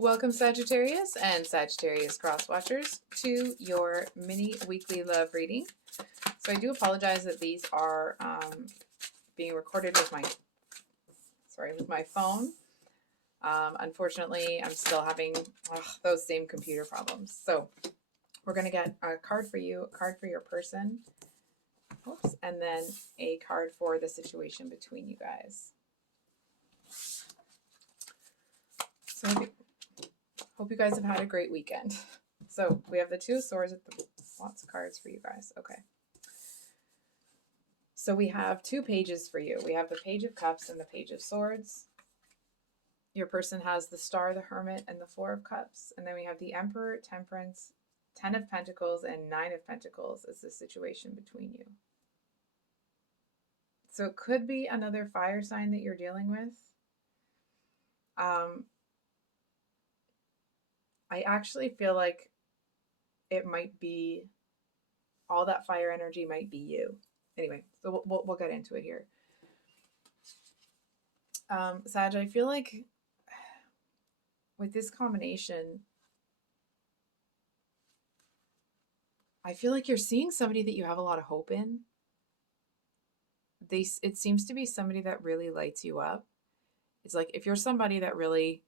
Welcome, Sagittarius and Sagittarius cross watchers, to your mini weekly love reading. So I do apologize that these are being recorded with my phone. Unfortunately, I'm still having those same computer problems. So we're going to get a card for you, a card for your person, and then a card for the situation between you guys. So hope you guys have had a great weekend. So we have the Two of Swords with lots of cards for you guys. Okay. So we have two pages for you. We have the Page of Cups and the Page of Swords. Your person has the Star, the Hermit, and the Four of Cups. And then we have the Emperor, Temperance, Ten of Pentacles, and Nine of Pentacles as the situation between you. So it could be another fire sign that you're dealing with. I actually feel like it might be all that fire energy might be you. Anyway, so we'll get into it here. Sag, I feel like with this combination, I feel like you're seeing somebody that you have a lot of hope in. It seems to be somebody that really lights you up. It's like if you're somebody that really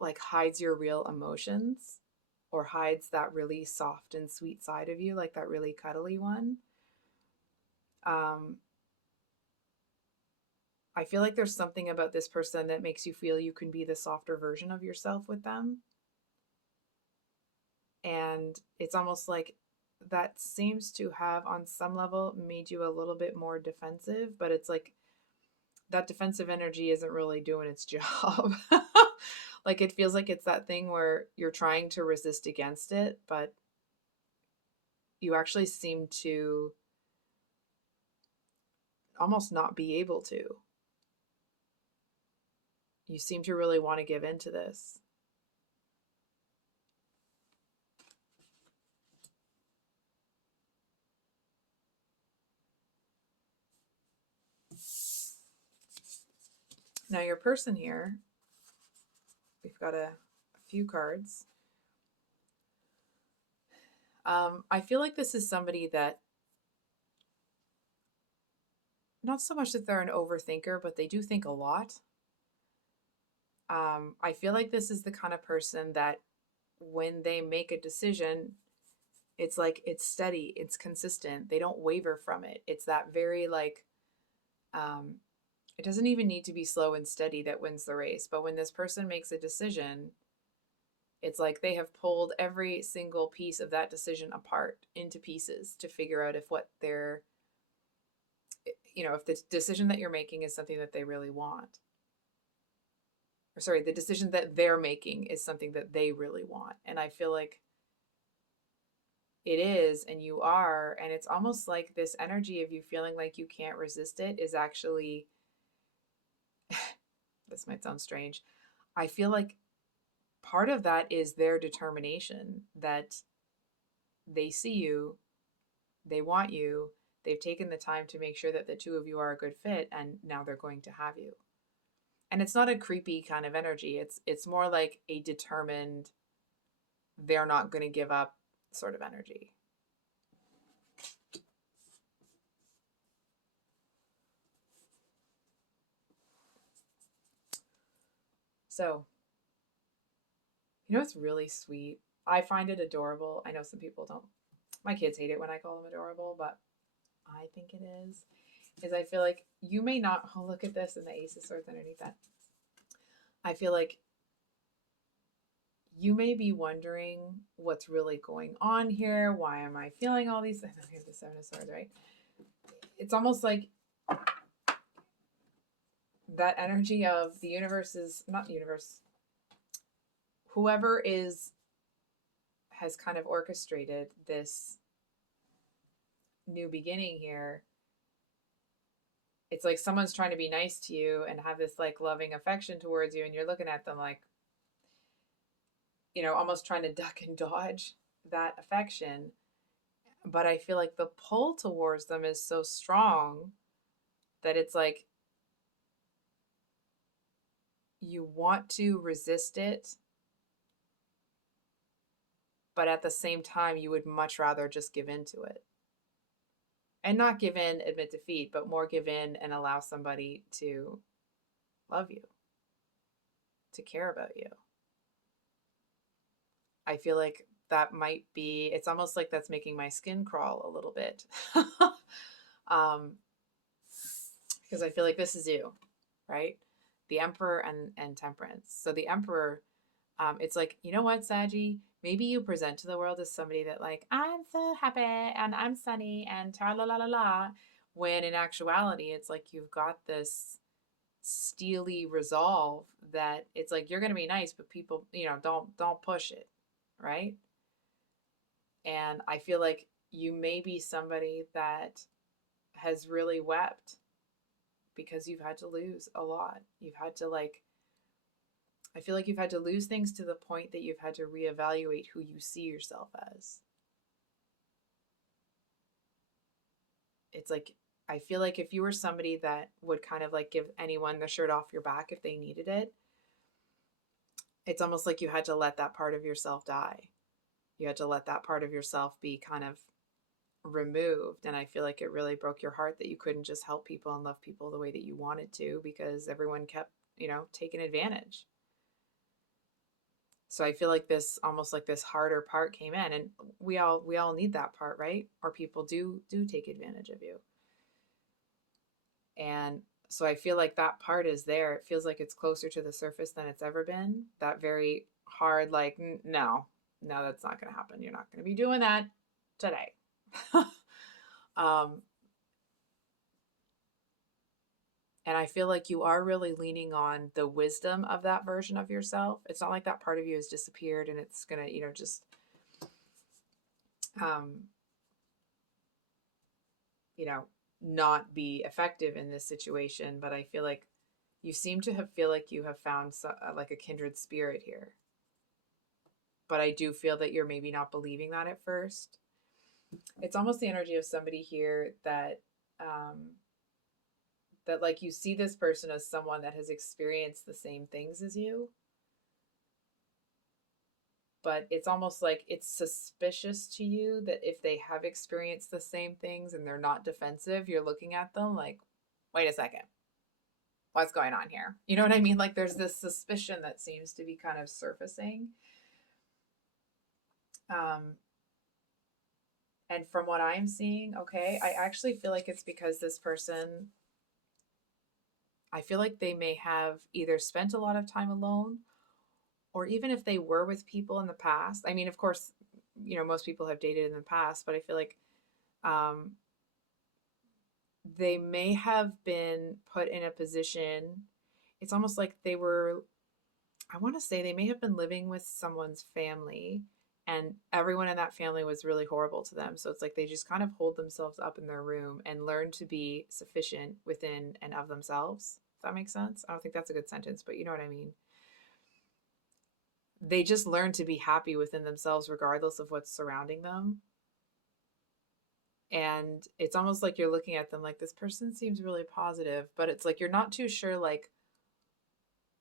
like hides your real emotions or hides that really soft and sweet side of you, like that really cuddly one. I feel like there's something about this person that makes you feel you can be the softer version of yourself with them. And it's almost like that seems to have on some level made you a little bit more defensive, but it's like that defensive energy isn't really doing its job. Like it feels like it's that thing where you're trying to resist against it, but you actually seem to almost not be able to. You seem to really want to give into this. Now your person here, we've got a few cards. I feel like this is somebody that, not so much that they're an overthinker, but they do think a lot. I feel like this is the kind of person that when they make a decision, it's like it's steady, it's consistent. They don't waver from it. It's that very like, it doesn't even need to be slow and steady that wins the race. But when this person makes a decision, it's like they have pulled every single piece of that decision apart into pieces to figure out if what they're, if the decision that you're making is something that they really want. Or sorry, the decision that they're making is something that they really want. And I feel like it is, and you are, and it's almost like this energy of you feeling like you can't resist it is actually, this might sound strange. I feel like part of that is their determination that they see you, they want you, they've taken the time to make sure that the two of you are a good fit, and now they're going to have you. And it's not a creepy kind of energy. It's more like a determined, they're not going to give up sort of energy. So, it's really sweet. I find it adorable. I know some people don't. My kids hate it when I call them adorable, but I think it is I feel like you may not, oh, look at this and the Ace of Swords underneath that. I feel like you may be wondering what's really going on here. Why am I feeling all these? And then here's the Seven of Swords, right? It's almost like that energy of the universe is not the universe. Whoever has kind of orchestrated this new beginning here. It's like someone's trying to be nice to you and have this like loving affection towards you, and you're looking at them like, almost trying to duck and dodge that affection. But I feel like the pull towards them is so strong that it's like you want to resist it, but at the same time, you would much rather just give in to it. And not give in, admit defeat, but more give in and allow somebody to love you, to care about you. I feel like that might be, it's almost like that's making my skin crawl a little bit. Because I feel like this is you, right? The Emperor and Temperance. So the Emperor, it's like, you know what, Saggy? Maybe you present to the world as somebody that like, I'm so happy and I'm sunny and ta la la la la. When in actuality, it's like you've got this steely resolve that it's like you're gonna be nice, but people, don't push it, right? And I feel like you may be somebody that has really wept because you've had to lose a lot. You've had to I feel like you've had to lose things to the point that you've had to reevaluate who you see yourself as. It's like, I feel like if you were somebody that would kind of like give anyone the shirt off your back if they needed it, it's almost like you had to let that part of yourself die. You had to let that part of yourself be kind of removed. And I feel like it really broke your heart that you couldn't just help people and love people the way that you wanted to because everyone kept, taking advantage. So I feel like this almost like this harder part came in, and we all need that part, right? Or people do take advantage of you. And so I feel like that part is there. It feels like it's closer to the surface than it's ever been. That very hard, like, no, that's not going to happen. You're not going to be doing that today. um, and I feel like you are really leaning on the wisdom of that version of yourself. It's not like that part of you has disappeared and it's going to, just, um, not be effective in this situation. But I feel like you seem to feel like you have found like a kindred spirit here. But I do feel that you're maybe not believing that at first. It's almost the energy of somebody here that, that like you see this person as someone that has experienced the same things as you, but it's almost like it's suspicious to you that if they have experienced the same things and they're not defensive, you're looking at them like, wait a second, what's going on here? You know what I mean? Like there's this suspicion that seems to be kind of surfacing. And from what I'm seeing, okay, I actually feel like it's because this person, I feel like they may have either spent a lot of time alone, or even if they were with people in the past. I mean, of course, most people have dated in the past, but I feel like um, they may have been put in a position. It's almost like they were, I want to say they may have been living with someone's family and everyone in that family was really horrible to them. So it's like they just kind of hold themselves up in their room and learn to be sufficient within and of themselves. If that makes sense. I don't think that's a good sentence, but you know what I mean. They just learn to be happy within themselves regardless of what's surrounding them. And it's almost like you're looking at them like, this person seems really positive, but it's like you're not too sure, like,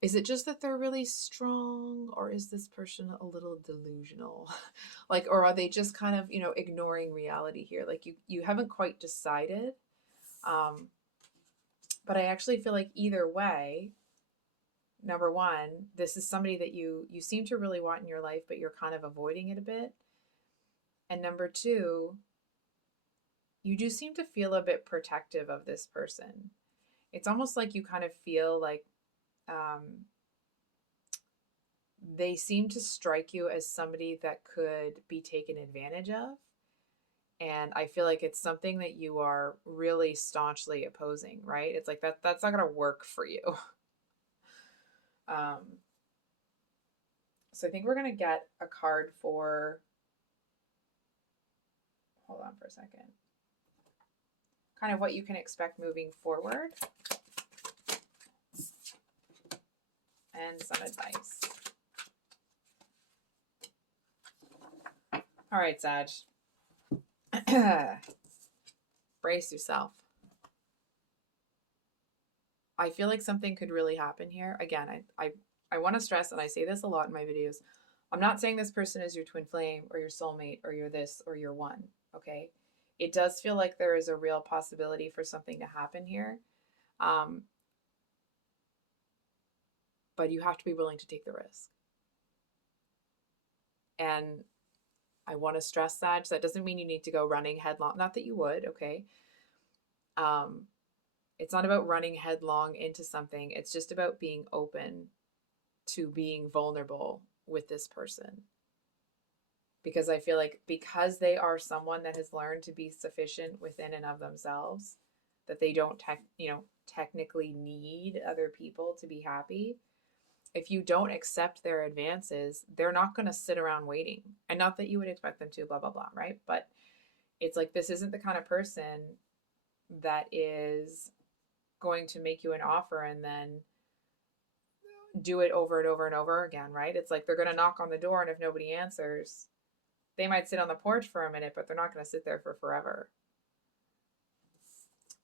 is it just that they're really strong, or is this person a little delusional? Like, or are they just kind of, ignoring reality here? Like you haven't quite decided. But I actually feel like either way, number one, this is somebody that you seem to really want in your life, but you're kind of avoiding it a bit. And number two, you do seem to feel a bit protective of this person. It's almost like you kind of feel like they seem to strike you as somebody that could be taken advantage of. And I feel like it's something that you are really staunchly opposing, right? It's like that's not going to work for you. So I think we're going to get a card for, hold on for a second, kind of what you can expect moving forward and some advice. All right, Sag. Brace yourself. I feel like something could really happen here. Again, I want to stress, and I say this a lot in my videos, I'm not saying this person is your twin flame or your soulmate or you're this or you're one, okay? It does feel like there is a real possibility for something to happen here. Um, but you have to be willing to take the risk. And I want to stress that. So that doesn't mean you need to go running headlong. Not that you would, okay? Um, it's not about running headlong into something. It's just about being open to being vulnerable with this person. Because I feel like because they are someone that has learned to be sufficient within and of themselves, that they don't technically need other people to be happy. If you don't accept their advances, they're not going to sit around waiting. And not that you would expect them to, blah, blah, blah, right? But it's like this isn't the kind of person that is going to make you an offer and then do it over and over and over again, right? It's like they're going to knock on the door, and if nobody answers, they might sit on the porch for a minute, but they're not going to sit there for forever.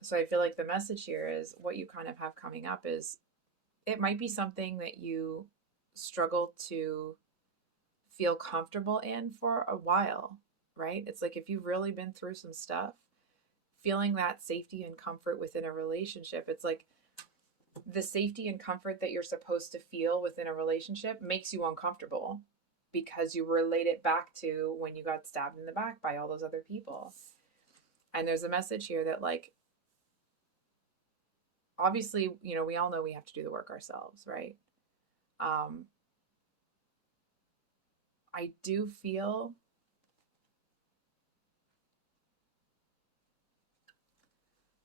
So I feel like the message here is what you kind of have coming up is it might be something that you struggle to feel comfortable in for a while, right? It's like if you've really been through some stuff, feeling that safety and comfort within a relationship, it's like the safety and comfort that you're supposed to feel within a relationship makes you uncomfortable because you relate it back to when you got stabbed in the back by all those other people. And there's a message here that, like, obviously, you know, we all know we have to do the work ourselves, right? I do feel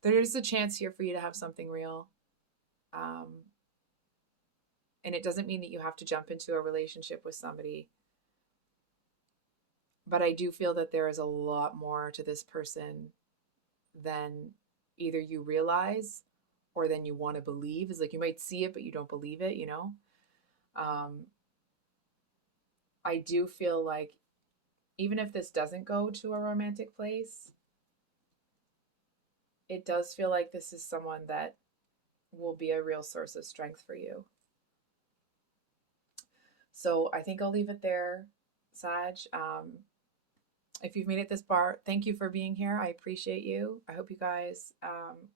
there's a chance here for you to have something real. And it doesn't mean that you have to jump into a relationship with somebody. But I do feel that there is a lot more to this person than either you realize or than you want to believe. It's like you might see it, but you don't believe it, you know? I do feel like even if this doesn't go to a romantic place, it does feel like this is someone that will be a real source of strength for you. So I think I'll leave it there, Sag. If you've made it this far, thank you for being here. I appreciate you. I hope you guys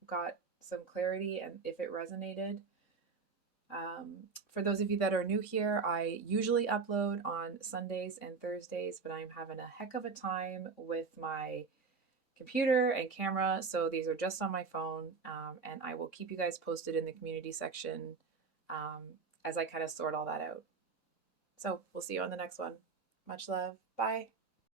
got some clarity and if it resonated. For those of you that are new here, I usually upload on Sundays and Thursdays, but I'm having a heck of a time with my computer and camera, so these are just on my phone, and I will keep you guys posted in the community section as I kind of sort all that out. So we'll see you on the next one. Much love. Bye.